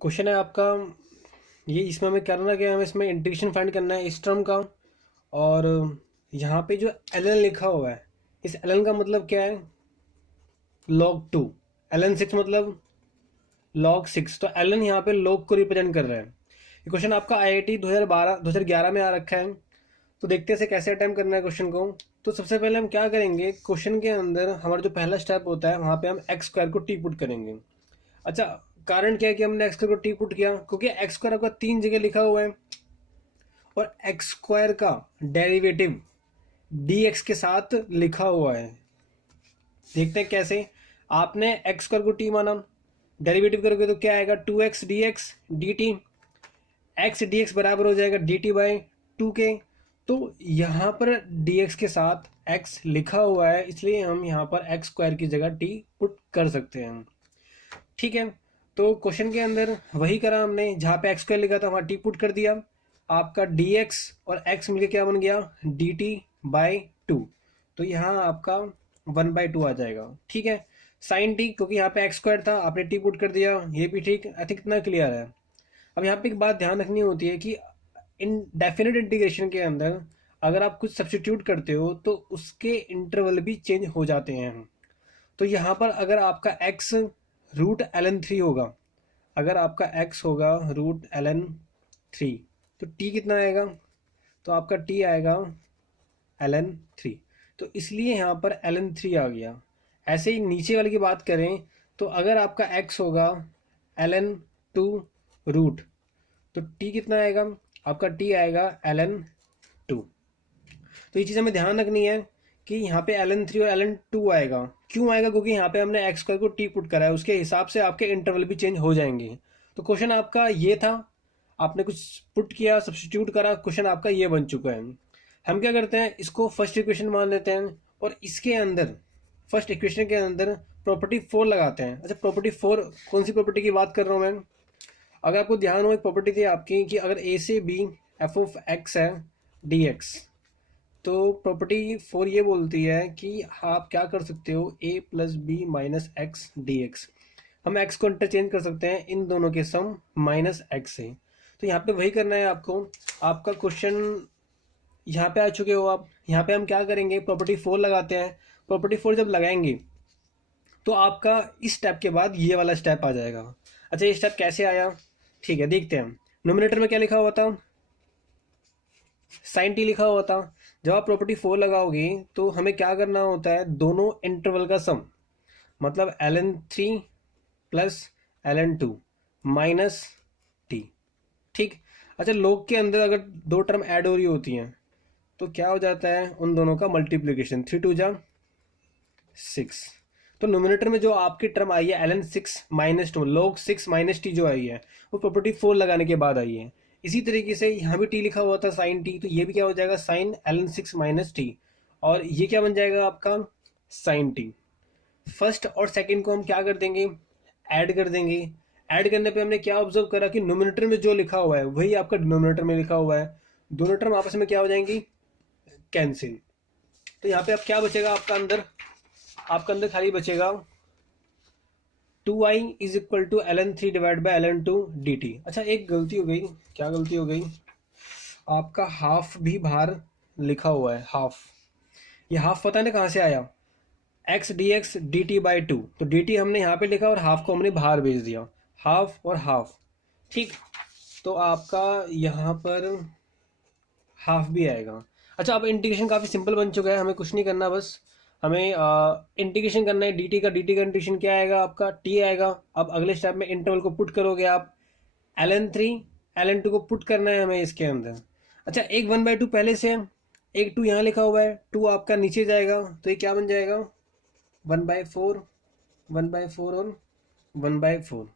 Question है आपका ये, इसमें हमें करना क्या है, हमें इसमें इंटीग्रेशन फाइंड करना है इस टर्म का। और यहाँ पे जो एल एन लिखा हुआ है, इस एल एन का मतलब क्या है, log 2। एल एन 6 मतलब log 6, तो एल एन यहाँ पे log को रिप्रेजेंट कर रहा है। ये क्वेश्चन आपका IIT 2011 में आ रखा है। तो देखते हैं इसे कैसे अटेम्प्ट करना है क्वेश्चन को। तो सबसे पहले हम क्या करेंगे, क्वेश्चन के अंदर हमारा जो पहला स्टेप होता है वहाँ पे हम एक्स स्क्वायर को टी पुट करेंगे। अच्छा, कारण क्या है कि हमने एक्स स्क्वायर को टी पुट किया, क्योंकि एक्स स्क्वायर आपका 3 जगह लिखा हुआ है और एक्स स्क्वायर का डेरिवेटिव डी एक्स के साथ लिखा हुआ है। देखते हैं कैसे। आपने एक्स स्क्वायर को टी माना, डेरिवेटिव करोगे तो क्या आएगा, 2x dx dt। X D x बराबर हो जाएगा dt बाई 2 के। तो यहाँ पर dx के साथ x लिखा हुआ है, इसलिए हम यहाँ पर एक्स स्क्वायर की जगह t पुट कर सकते हैं। ठीक है, तो क्वेश्चन के अंदर वही करा हमने, जहाँ पे एक्स स्क्वायर लिखा था वहाँ टी पुट कर दिया। आपका dx और x मिलके क्या बन गया, dt बाई 2। तो यहाँ आपका 1/2 आ जाएगा। ठीक है, साइन टी, क्योंकि यहाँ पे एक्स स्क्वायर था, आपने टी पुट कर दिया, ये भी ठीक। आई थिंक इतना क्लियर है। अब यहाँ पे एक बात ध्यान रखनी होती है कि इन डेफिनेट इंटीग्रेशन के अंदर अगर आप कुछ सब्स्टिट्यूट करते हो तो उसके इंटरवल भी चेंज हो जाते हैं। तो यहाँ पर अगर आपका x रूट ln 3 होगा, अगर आपका x होगा रूट ln 3, तो t कितना आएगा, तो आपका t आएगा ln 3। तो इसलिए यहाँ पर ln 3 आ गया। ऐसे ही नीचे वाले की बात करें तो अगर आपका x होगा ln 2 रूट, तो t कितना आएगा, आपका t आएगा ln 2। तो ये चीज़ हमें ध्यान रखनी है कि यहाँ पे ln 3 और ln 2 आएगा। क्यों आएगा, क्योंकि यहाँ पे हमने एक्स स्क्वायर को t पुट करा है, उसके हिसाब से आपके इंटरवल भी चेंज हो जाएंगे। तो क्वेश्चन आपका ये था, आपने कुछ पुट किया, सब्स्टिट्यूट करा, क्वेश्चन आपका ये बन चुका है। हम क्या करते हैं, इसको फर्स्ट इक्वेशन मान लेते हैं और इसके अंदर फर्स्ट इक्वेशन के अंदर प्रॉपर्टी 4 लगाते हैं। अच्छा, प्रॉपर्टी 4 कौन सी प्रॉपर्टी की बात कर रहा हूँ मैं, अगर आपको ध्यान हो, एक प्रॉपर्टी थी आपकी कि अगर ए से बी एफ ऑफ एक्स है डी एक्स, तो प्रॉपर्टी 4 ये बोलती है कि आप क्या कर सकते हो, A plus B minus X D X. हम एक्स को इंटरचेंज कर सकते हैं इन दोनों के सम माइनस एक्स से। तो यहाँ पे वही करना है आपको। आपका क्वेश्चन यहाँ पे आ चुके हो आप, यहाँ पे हम क्या करेंगे, प्रॉपर्टी 4 लगाते हैं। प्रॉपर्टी 4 जब लगाएंगे तो आपका इस स्टेप के बाद ये वाला स्टेप आ जाएगा। अच्छा, ये स्टेप कैसे आया, ठीक है देखते हैं। नोमिनेटर में क्या लिखा हुआ था, साइन टी लिखा हुआ था। जब आप प्रॉपर्टी 4 लगाओगे तो हमें क्या करना होता है, दोनों इंटरवल का सम, मतलब ln 3 plus ln 2 minus T. ठीक। अच्छा, log के अंदर अगर दो टर्म ऐड हो रही होती हैं तो क्या हो जाता है, उन दोनों का मल्टीप्लीकेशन, 3 2 जा 6। तो नोमिनेटर में जो आपकी टर्म आई है ln 6 minus 2, log 6 minus T जो आई है वो प्रॉपर्टी 4 लगाने के बाद आई है। इसी तरीके से यहाँ भी टी लिखा हुआ था साइन टी, तो ये भी क्या हो जाएगा, साइन ln 6 माइनस टी, और ये क्या बन जाएगा आपका साइन टी। फर्स्ट और सेकंड को हम क्या कर देंगे, ऐड कर देंगे। ऐड करने पे हमने क्या ऑब्जर्व करा कि नोमिनेटर में जो लिखा हुआ है वही आपका डिनोमिनेटर में लिखा हुआ है, दोनों टर्म आपस में क्या हो जाएंगी, कैंसिल। तो यहाँ पे अब क्या बचेगा आपका अंदर, आपका अंदर खाली बचेगा 2i is equal to ln 3 divide by ln 2 dt। अच्छा, एक गलती हो गई, क्या गलती हो गई, आपका हाफ भी बाहर लिखा हुआ है, हाफ। ये हाफ पता नहीं कहाँ से आया, x dx dt बाई 2, तो dt हमने यहाँ पे लिखा और हाफ को हमने बाहर भेज दिया, हाफ और हाफ। ठीक, तो आपका यहाँ पर हाफ भी आएगा। अच्छा, अब इंटीग्रेशन काफ़ी सिंपल बन चुका है, हमें कुछ नहीं करना, बस हमें इंटीग्रेशन करना है। dt का इंटीग्रेशन क्या आएगा, आपका t आएगा। अब अगले स्टेप में इंटरवल को पुट करोगे आप, ln 3 ln 2 को पुट करना है हमें इसके अंदर। अच्छा, एक 1/2 पहले से है, एक 2 यहाँ लिखा हुआ है, 2 आपका नीचे जाएगा, तो ये क्या बन जाएगा, 1/4 1/4 और 1/4।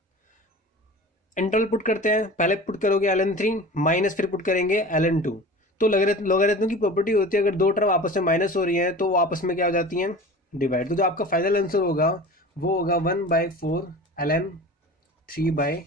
इंटरवल पुट करते हैं, पहले पुट करोगे ln 3 माइनस, फिर पुट करेंगे ln 2। तो लोगरिथम की प्रॉपर्टी होती है, अगर दो टर्म आपस में माइनस हो रही हैं तो वो आपस में क्या हो जाती हैं, डिवाइड। तो जो आपका फाइनल आंसर होगा वो होगा 1/4 ln 3/2।